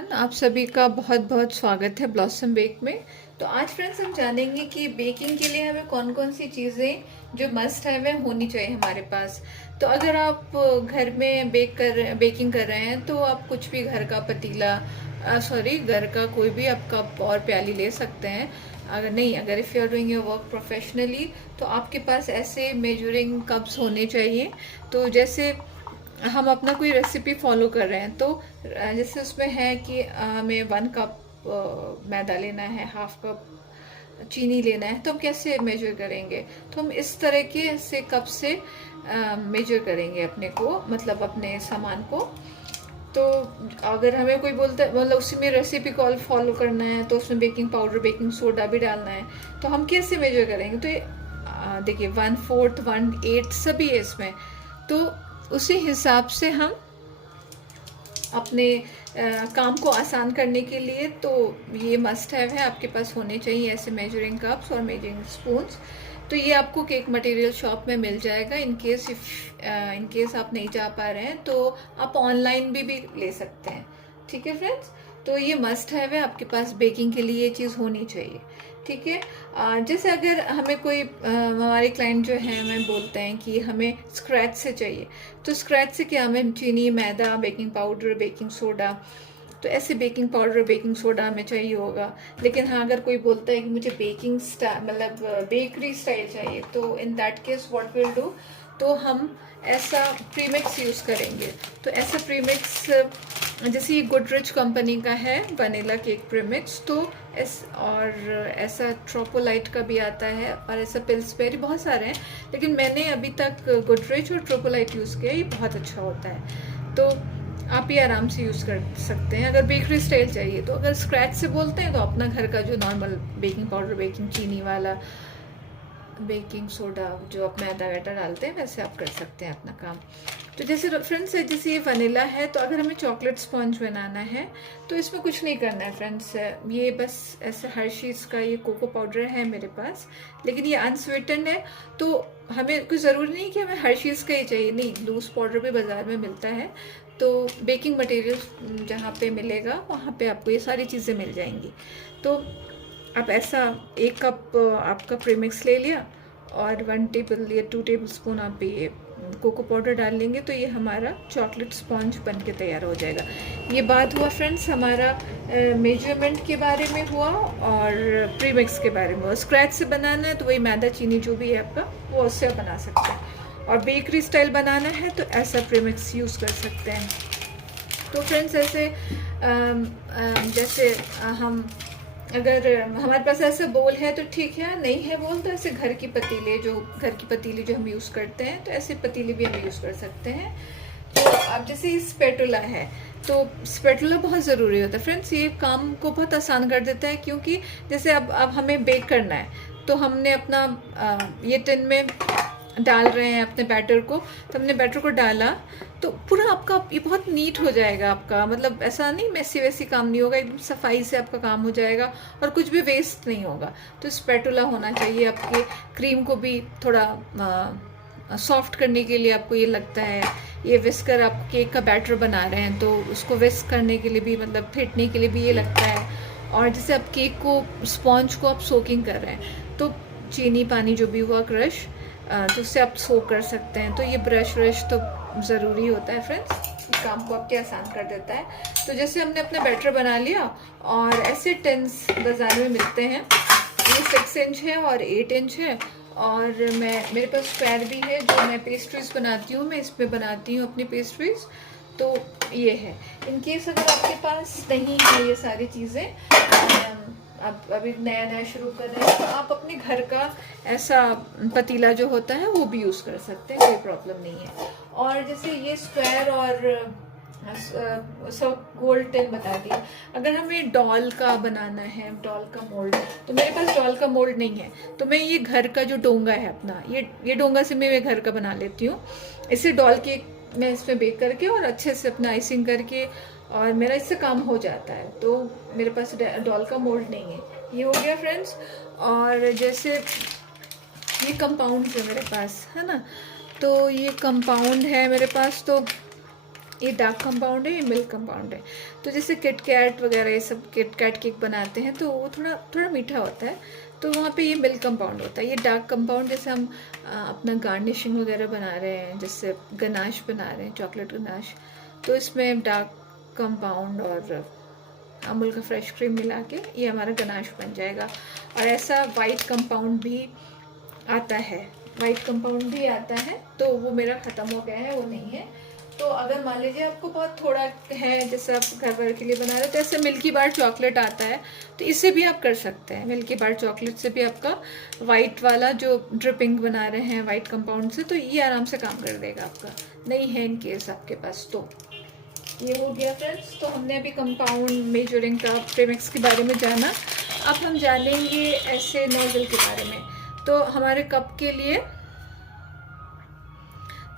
Everyone, आप सभी का बहुत बहुत स्वागत है ब्लॉसम बेक में। तो आज फ्रेंड्स हम जानेंगे कि बेकिंग के लिए हमें कौन कौन सी चीज़ें जो मस्ट है वह होनी चाहिए हमारे पास। तो अगर आप घर में बेकिंग कर रहे हैं तो आप कुछ भी घर का पतीला घर का कोई भी आप कप और प्याली ले सकते हैं। अगर if you are doing your work professionally तो आपके पास ऐसे मेजरिंग कप्स होने चाहिए। तो जैसे हम अपना कोई रेसिपी फॉलो कर रहे हैं तो जैसे उसमें है कि हमें 1 कप मैदा लेना है, हाफ कप चीनी लेना है, तो हम कैसे मेजर करेंगे? तो हम इस तरह के ऐसे कप से मेजर करेंगे अपने को, मतलब अपने सामान को। तो अगर हमें कोई बोलता है मतलब उसी में रेसिपी को फॉलो करना है तो उसमें बेकिंग पाउडर बेकिंग सोडा भी डालना है, तो हम कैसे मेजर करेंगे? तो ये देखिए 1/4 1/8 सभी है इसमें। तो उसी हिसाब से हम अपने काम को आसान करने के लिए तो ये मस्ट हैव है, आपके पास होने चाहिए ऐसे मेजरिंग कप्स और मेजरिंग स्पून्स। तो ये आपको केक मटेरियल शॉप में मिल जाएगा। इन केस आप नहीं जा पा रहे हैं तो आप ऑनलाइन भी ले सकते हैं। ठीक है फ्रेंड्स, तो ये मस्ट हैव है, आपके पास बेकिंग के लिए ये चीज़ होनी चाहिए। ठीक है, जैसे अगर हमें कोई हमारे क्लाइंट जो है हमें बोलते हैं कि हमें स्क्रैच से चाहिए, तो स्क्रैच से क्या हमें चीनी, मैदा, बेकिंग पाउडर, बेकिंग सोडा, तो ऐसे बेकिंग पाउडर बेकिंग सोडा हमें चाहिए होगा। लेकिन हाँ, अगर कोई बोलता है कि मुझे बेकिंग स्टाइल मतलब बेकरी स्टाइल चाहिए, तो in that case what will do, तो हम ऐसा प्रीमिक्स यूज़ करेंगे। तो ऐसा प्रीमिक्स जैसे ये गुडरिच कंपनी का है वनीला केक प्रीमिक्स, तो ऐसा ट्रोपोलाइट का भी आता है और ऐसा पिल्सबेरी, बहुत सारे हैं, लेकिन मैंने अभी तक गुडरिच और ट्रोपोलाइट यूज़ किया, ये बहुत अच्छा होता है। तो आप ये आराम से यूज़ कर सकते हैं अगर बेकरी स्टाइल चाहिए। तो अगर स्क्रैच से बोलते हैं तो अपना घर का जो नॉर्मल बेकिंग पाउडर बेकिंग चीनी वाला बेकिंग सोडा जो आप मैदा वैदा डालते हैं वैसे आप कर सकते हैं अपना काम। तो जैसे फ्रेंड्स, जैसे ये वनीला है, तो अगर हमें चॉकलेट स्पॉन्ज बनाना है तो इसमें कुछ नहीं करना है फ्रेंड्स। ये बस ऐसे हर्शीज़ का ये कोको पाउडर है मेरे पास, लेकिन ये अनस्वीटेंड है, तो हमें कोई ज़रूरी नहीं कि हमें हर्शीज़ का ही चाहिए, नहीं, लूज़ पाउडर भी बाज़ार में मिलता है। तो बेकिंग मटेरियल जहाँ पे मिलेगा वहाँ पे आपको ये सारी चीज़ें मिल जाएंगी। तो आप ऐसा 1 कप आपका प्रीमिक्स ले लिया और 1 टेबल या 2 टेबल स्पून आप ये कोको पाउडर डाल लेंगे, तो ये हमारा चॉकलेट स्पॉन्ज बन के तैयार हो जाएगा। ये बात हुआ फ्रेंड्स हमारा मेजरमेंट के बारे में हुआ और प्रीमिक्स के बारे में हुआ। स्क्रैच से बनाना है तो वही मैदा चीनी जो भी है आपका वो उससे आप बना सकते हैं, और बेकरी स्टाइल बनाना है तो ऐसा प्रीमिक्स यूज़ कर सकते हैं। तो फ्रेंड्स ऐसे जैसे हम अगर हमारे पास ऐसा बोल है तो ठीक है, नहीं है बोल तो ऐसे घर की पतीली जो हम यूज़ करते हैं, तो ऐसे पतीले भी हम यूज़ कर सकते हैं। तो अब जैसे स्पैटुला है, तो स्पैटुला बहुत ज़रूरी होता है फ्रेंड्स, ये काम को बहुत आसान कर देता है। क्योंकि जैसे अब हमें बेक करना है तो हमने अपना ये टिन में डाल रहे हैं अपने बैटर को, तो हमने बैटर को डाला तो पूरा आपका ये बहुत नीट हो जाएगा आपका, मतलब ऐसा नहीं मैसी वैसी काम नहीं होगा, एकदम सफाई से आपका काम हो जाएगा और कुछ भी वेस्ट नहीं होगा। तो स्पैटुला होना चाहिए। आपके क्रीम को भी थोड़ा सॉफ्ट करने के लिए आपको ये लगता है, ये विस्कर, आप केक का बैटर बना रहे हैं तो उसको विस्क करने के लिए भी, मतलब फेंटने के लिए भी ये लगता है। और जैसे आप केक को स्पॉन्ज को आप सोकिंग कर रहे हैं तो चीनी पानी जो भी हुआ क्रश, तो उससे आप सोक कर सकते हैं। तो ये ब्रश व्रश तो ज़रूरी होता है फ्रेंड्स, काम को आपके आसान कर देता है। तो जैसे हमने अपना बैटर बना लिया, और ऐसे टिन्स बाज़ार में मिलते हैं, ये 6 इंच है और 8 इंच है, और मेरे पास स्क्वायर भी है जो मैं पेस्ट्रीज बनाती हूँ, मैं इस पर बनाती हूँ अपनी पेस्ट्रीज। तो ये है। इन केस अगर आपके पास नहीं है ये सारी चीज़ें, आप अभी नया नया शुरू कर रहे हैं, तो आप अपने घर का ऐसा पतीला जो होता है वो भी यूज़ कर सकते हैं, कोई प्रॉब्लम नहीं है। और जैसे ये स्क्वायर और सब गोल्ड टिन बता दिया। अगर हमें डॉल का बनाना है, डॉल का मोल्ड, तो मेरे पास डॉल का मोल्ड नहीं है, तो मैं ये घर का जो डोंगा है अपना, ये डोंगा से मैं घर का बना लेती हूँ। इसे डॉल केक मैं इसमें बेक करके और अच्छे से अपना आइसिंग करके, और मेरा इससे काम हो जाता है। तो मेरे पास डॉल का मोल्ड नहीं है। ये हो गया फ्रेंड्स। और जैसे ये कंपाउंड है मेरे पास, है ना, तो ये कंपाउंड है मेरे पास, तो ये डार्क कंपाउंड है, ये मिल्क कंपाउंड है। तो जैसे किटकैट वगैरह ये सब किटकैट केक बनाते हैं तो वो थोड़ा थोड़ा मीठा होता है, तो वहाँ पे ये मिल्क कंपाउंड होता है। ये डार्क कंपाउंड जैसे हम अपना गार्निशिंग वगैरह बना रहे हैं, जैसे गनाश बना रहे हैं, चॉकलेट गनाश, तो इसमें डार्क कंपाउंड और अमूल का फ्रेश क्रीम मिला के ये हमारा गनाश बन जाएगा। और ऐसा वाइट कंपाउंड भी आता है, वाइट कंपाउंड भी आता है, तो वो मेरा ख़त्म हो गया है, वो नहीं है। तो अगर मान लीजिए आपको बहुत थोड़ा है, जैसे आप घर भर के लिए बना रहे हो, तो ऐसे मिल्की बार चॉकलेट आता है, तो इससे भी आप कर सकते हैं। मिल्की बार चॉकलेट से भी आपका वाइट वाला जो ड्रिपिंग बना रहे हैं वाइट कंपाउंड से, तो ये आराम से काम कर देगा आपका। नहीं है इन केस आपके पास तो ये हो गया फ्रेंड्स। तो हमने अभी कंपाउंड, मेजरिंग का, प्रीमिक्स के बारे में जाना। अब हम जानेंगे ऐसे नोजल के बारे में। तो हमारे कप के लिए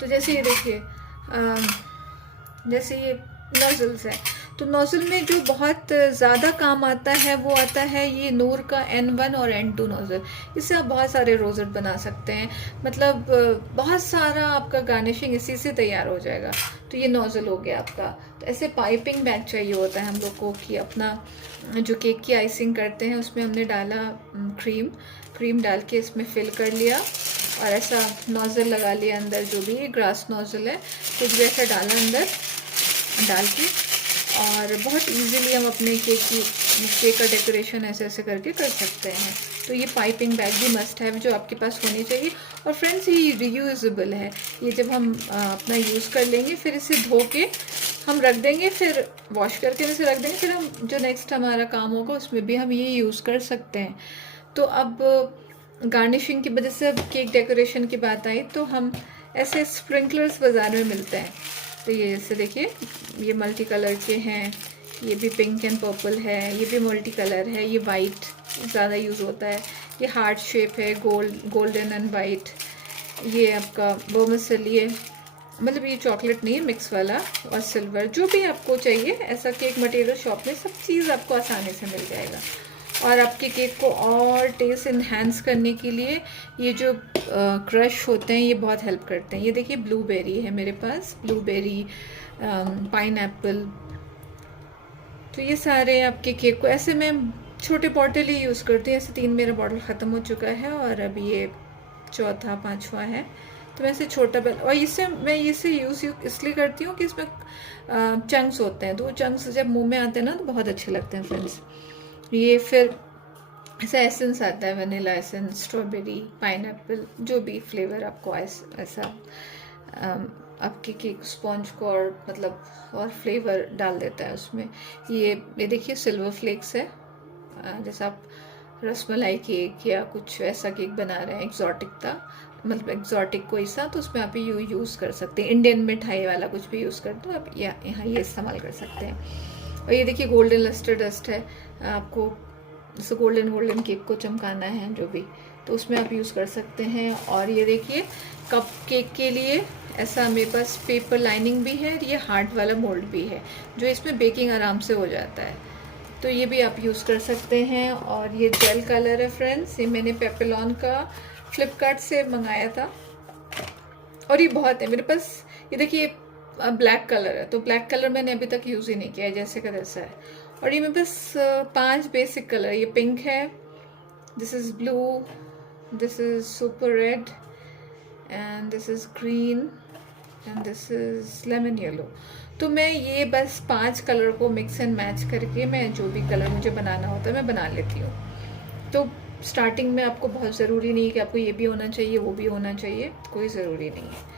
तो जैसे ये देखिए, जैसे ये नोजल्स है, तो नोजल में जो बहुत ज़्यादा काम आता है वो आता है ये नूर का N1 और N2 नोजल। इससे आप बहुत सारे रोजेट बना सकते हैं, मतलब बहुत सारा आपका गार्निशिंग इसी से तैयार हो जाएगा। तो ये नोजल हो गया आपका। तो ऐसे पाइपिंग बैग चाहिए होता है हम लोग को कि अपना जो केक की आइसिंग करते हैं उसमें हमने डाला क्रीम डाल के इसमें फिल कर लिया और ऐसा नोजल लगा लिया अंदर, जो भी ग्रास नोजल है कुछ भी ऐसा डाला अंदर डाल के, और बहुत इजीली हम अपने केक का डेकोरेशन ऐसे ऐसे करके कर सकते हैं। तो ये पाइपिंग बैग भी मस्ट है जो आपके पास होनी चाहिए। और फ्रेंड्स ये रीयूजेबल है, ये जब हम अपना यूज़ कर लेंगे फिर इसे धो के हम रख देंगे, फिर वॉश करके इसे रख देंगे, फिर हम जो नेक्स्ट हमारा काम होगा उसमें भी हम ये यूज़ कर सकते हैं। तो अब गार्निशिंग की वजह से अब केक डेकोरेशन की बात आई, तो हम ऐसे स्प्रिंकलर्स बाज़ार में मिलते हैं। तो ये जैसे देखिए ये मल्टी कलर के हैं, ये भी पिंक एंड पर्पल है, ये भी मल्टी कलर है, ये वाइट ज़्यादा यूज़ होता है, ये हार्ट शेप है, गोल्डन एंड वाइट, ये आपका वर्मिसेली है, मतलब ये चॉकलेट नहीं है मिक्स वाला, और सिल्वर, जो भी आपको चाहिए ऐसा केक मटेरियल शॉप में सब चीज़ आपको आसानी से मिल जाएगा। और आपके केक को और टेस्ट इन्हांस करने के लिए ये जो क्रश होते हैं ये बहुत हेल्प करते हैं। ये देखिए ब्लूबेरी है मेरे पास, ब्लूबेरी, पाइनएप्पल, तो ये सारे आपके केक को ऐसे मैं छोटे बॉटल ही यूज़ करती हूँ। ऐसे 3 मेरा बॉटल ख़त्म हो चुका है और अभी ये चौथा 5वां है, तो मैं इसे छोटा और इससे मैं इसे यूज़ इसलिए करती हूँ कि इसमें चंक्स होते हैं, तो वो चंक्स जब मुंह में आते हैं ना तो बहुत अच्छे लगते हैं फ्रेंड्स। ये फिर ऐसा एसेंस आता है, वनीला एसेंस, स्ट्रॉबेरी, पाइनएप्पल, जो भी फ्लेवर आपको ऐसा आपके केक स्पॉन्ज को और मतलब और फ्लेवर डाल देता है उसमें। ये देखिए सिल्वर फ्लेक्स है, जैसा आप रसमलाई केक या कुछ ऐसा केक बना रहे हैं एक्जॉटिक था, मतलब एक्जॉटिक कोई सा, तो उसमें आप ये यूज़ कर सकते हैं। इंडियन मिठाई वाला कुछ भी यूज़ कर दो आप, यहाँ ये इस्तेमाल कर सकते हैं। और ये देखिए गोल्डन लस्टर डस्ट है, आपको जैसे गोल्डन केक को चमकाना है जो भी, तो उसमें आप यूज़ कर सकते हैं। और ये देखिए कप केक के लिए ऐसा मेरे पास पेपर लाइनिंग भी है, ये हार्ड वाला मोल्ड भी है जो इसमें बेकिंग आराम से हो जाता है, तो ये भी आप यूज़ कर सकते हैं। और ये जेल कलर है फ्रेंड्स, ये मैंने पेपलॉन का फ्लिपकार्ट से मंगाया था और ये बहुत है मेरे पास। ये देखिए ब्लैक कलर है, तो ब्लैक कलर मैंने अभी तक यूज़ ही नहीं किया है, जैसे का तैसा है। और ये मेरे पास 5 बेसिक कलर, ये पिंक है, this is blue, this is super red, and this is green, and this is lemon yellow. तो मैं ये बस 5 कलर को मिक्स एंड मैच करके मैं जो भी कलर मुझे बनाना होता है मैं बना लेती हूँ। तो स्टार्टिंग में आपको बहुत ज़रूरी नहीं है कि आपको ये भी होना चाहिए वो भी होना चाहिए, कोई ज़रूरी नहीं है।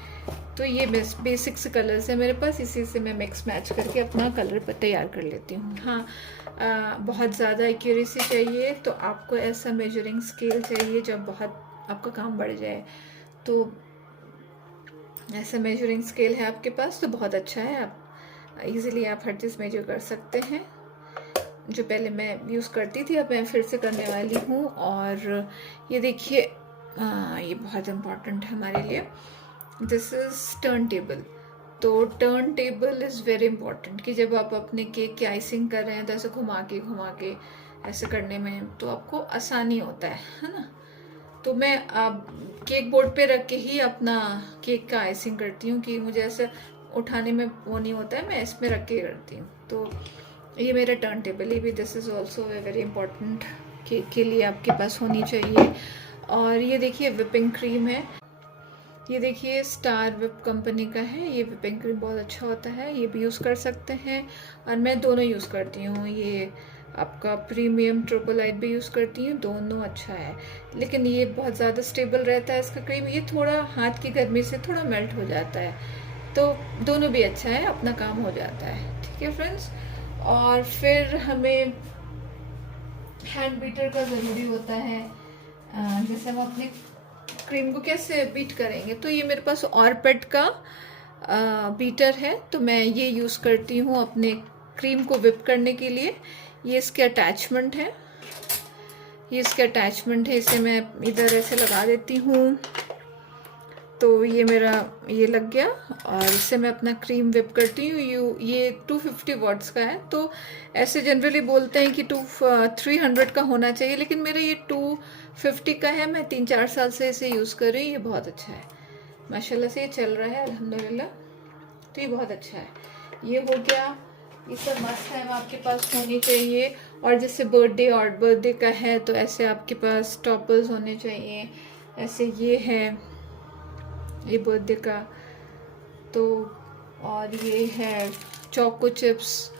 तो ये बेसिक से कलर्स है मेरे पास, इसी से मैं मिक्स मैच करके अपना कलर तैयार कर लेती हूँ। हाँ, बहुत ज़्यादा एक्यूरेसी चाहिए तो आपको ऐसा मेजरिंग स्केल चाहिए जब बहुत आपका काम बढ़ जाए, तो ऐसा मेजरिंग स्केल है आपके पास तो बहुत अच्छा है, आप इजीली आप हर चीज़ मेजर कर सकते हैं। जो पहले मैं यूज़ करती थी अब मैं फिर से करने वाली हूँ। और ये देखिए ये बहुत इम्पॉर्टेंट है हमारे लिए, दिस इज़ टर्न टेबल। तो turn table is very important कि जब आप अपने केक की आइसिंग कर रहे हैं तो ऐसे घुमा के ऐसे करने में तो आपको आसानी होता है ना। तो मैं केक बोर्ड पे रख के ही अपना केक का आइसिंग करती हूँ कि मुझे ऐसे उठाने में वो नहीं होता है, मैं इसमें रख के करती हूँ। तो ये मेरा टर्न टेबल, ये भी this is also very important, cake के लिए आपके पास होनी चाहिए। और ये देखिए विपिंग क्रीम है, ये देखिए स्टार विप कंपनी का है, ये विपिंग क्रीम बहुत अच्छा होता है, ये भी यूज़ कर सकते हैं। और मैं दोनों यूज़ करती हूँ, ये आपका प्रीमियम ट्रोकोलाइट भी यूज़ करती हूँ, दोनों अच्छा है। लेकिन ये बहुत ज़्यादा स्टेबल रहता है इसका क्रीम, ये थोड़ा हाथ की गर्मी से थोड़ा मेल्ट हो जाता है, तो दोनों भी अच्छा है, अपना काम हो जाता है। ठीक है फ्रेंड्स। और फिर हमें हैंड बीटर का ज़रूरी होता है, जैसे हम अपने क्रीम को कैसे बीट करेंगे। तो ये मेरे पास ऑरपेट का बीटर है, तो मैं ये यूज़ करती हूँ अपने क्रीम को विप करने के लिए। ये इसके अटैचमेंट है, ये इसके अटैचमेंट है, इसे मैं इधर ऐसे लगा देती हूँ, तो ये मेरा ये लग गया। और इससे मैं अपना क्रीम विप करती हूँ। ये 250 वाट्स का है, तो ऐसे जनरली बोलते हैं कि 300 का होना चाहिए, लेकिन मेरा ये 250 का है। मैं 3-4 साल से इसे यूज़ कर रही हूँ, ये बहुत अच्छा है माशाल्लाह से, ये चल रहा है अल्हम्दुलिल्लाह, तो ये बहुत अच्छा है। ये हो गया, ये सब मस्त है, आपके पास होनी चाहिए। और जैसे बर्थडे का है तो ऐसे आपके पास टॉपर्स होने चाहिए, ऐसे ये है, ये बर्थडे का। तो और ये है चोको चिप्स,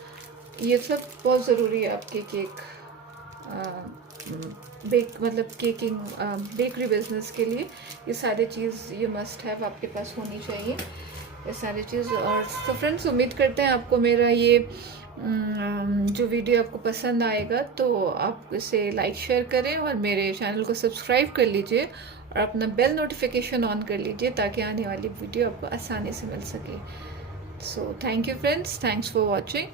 ये सब बहुत ज़रूरी है आपके केक मतलब केकिंग बेकरी बिजनेस के लिए। ये सारी चीज़ ये मस्ट है, आपके पास होनी चाहिए ये सारी चीज़। और तो फ्रेंड्स उम्मीद करते हैं आपको मेरा ये जो वीडियो आपको पसंद आएगा, तो आप इसे लाइक शेयर करें और मेरे चैनल को सब्सक्राइब कर लीजिए और अपना बेल नोटिफिकेशन ऑन कर लीजिए, ताकि आने वाली वीडियो आपको आसानी से मिल सके। So thank you friends, thanks for watching.